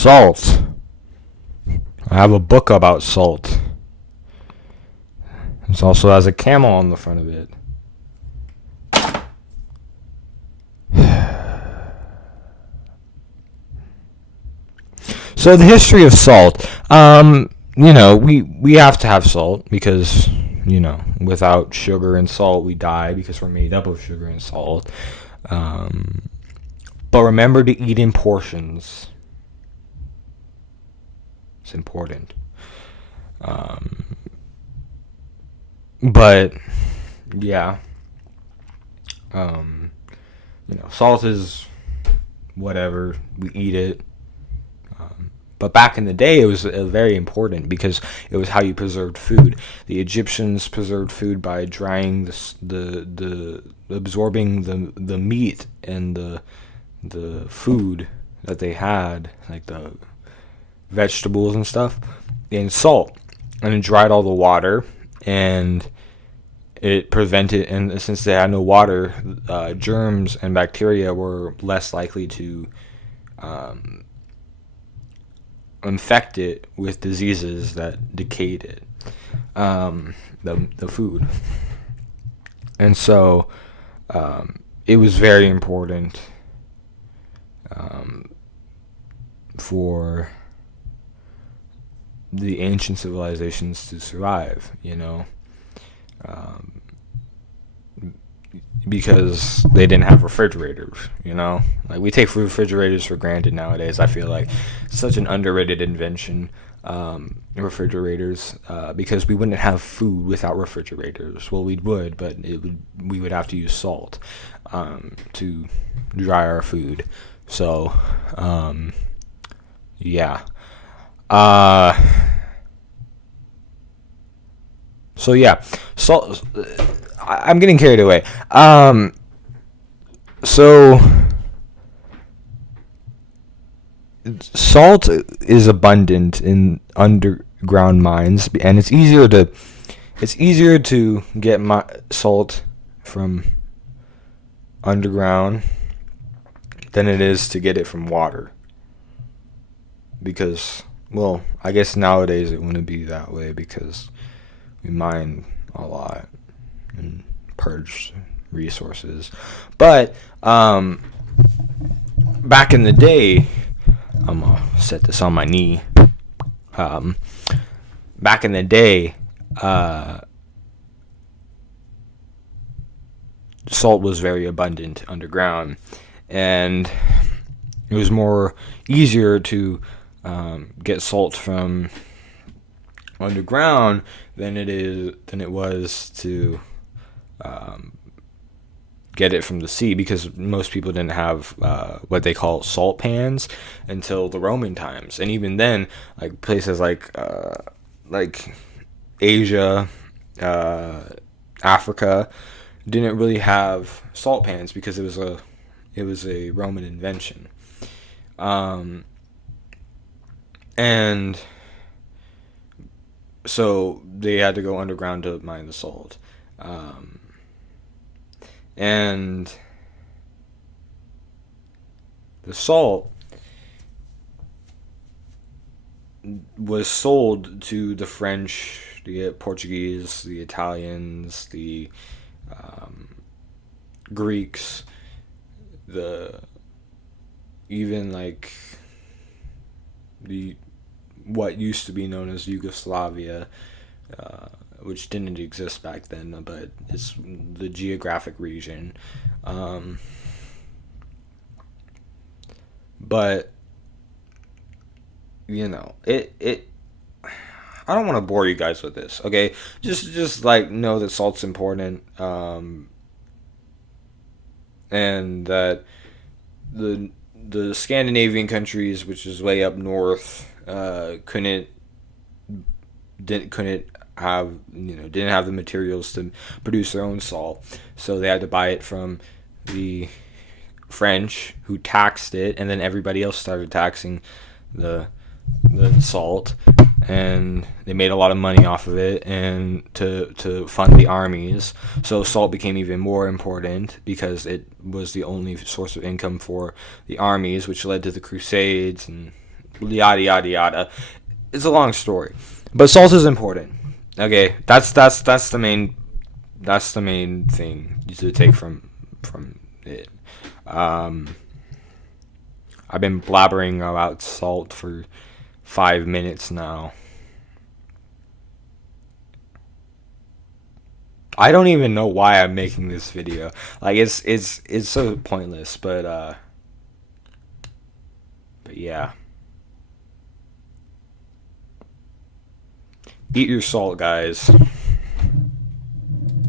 Salt. I have a book about salt. It also has a camel on the front of it. So the history of salt. We have to have salt because, without sugar and salt, we die because we're made up of sugar and salt. But remember to eat in portions. It's important. But yeah, salt is whatever, we eat it. But back in the day, it was very important because it was how you preserved food. The Egyptians preserved food by drying the absorbing the meat and the food that they had, like the vegetables and stuff, in salt, and it dried all the water, and it prevented. And since they had no water, germs and bacteria were less likely to infect it with diseases that decayed it, the food. And so it was very important for the ancient civilizations to survive, because they didn't have refrigerators, like we take refrigerators for granted nowadays. I feel like it's such an underrated invention, refrigerators, because we wouldn't have food without refrigerators. Well, we would, but we would have to use salt to dry our food. So yeah. So yeah, salt. I'm getting carried away. So salt is abundant in underground mines, and it's easier to get salt from underground than it is to get it from water. Because, well, I guess nowadays it wouldn't be that way because we mine a lot and purge resources. But back in the day, I'm gonna set this on my knee. Back in the day, salt was very abundant underground, and it was more easier to get salt from underground than it was to get it from the sea, because most people didn't have what they call salt pans until the Roman times. And even then, like places like Asia, Africa didn't really have salt pans because it was a Roman invention. And so they had to go underground to mine the salt. And the salt was sold to the French, the Portuguese, the Italians, the Greeks, even like what used to be known as Yugoslavia, which didn't exist back then, but it's the geographic region. But it I don't want to bore you guys with this, okay? Just like know that salt's important, and that the Scandinavian countries, which is way up north, couldn't have didn't have the materials to produce their own salt, so they had to buy it from the French, who taxed it, and then everybody else started taxing the salt, and they made a lot of money off of it, and to fund the armies. So salt became even more important because it was the only source of income for the armies, which led to the Crusades and yada yada yada. It's a long story, but salt is important. Okay, that's the main thing to take from it. Um, I've been blabbering about salt for 5 minutes now. I don't even know why I'm making this video. Like it's so pointless, but yeah. Eat your salt, guys.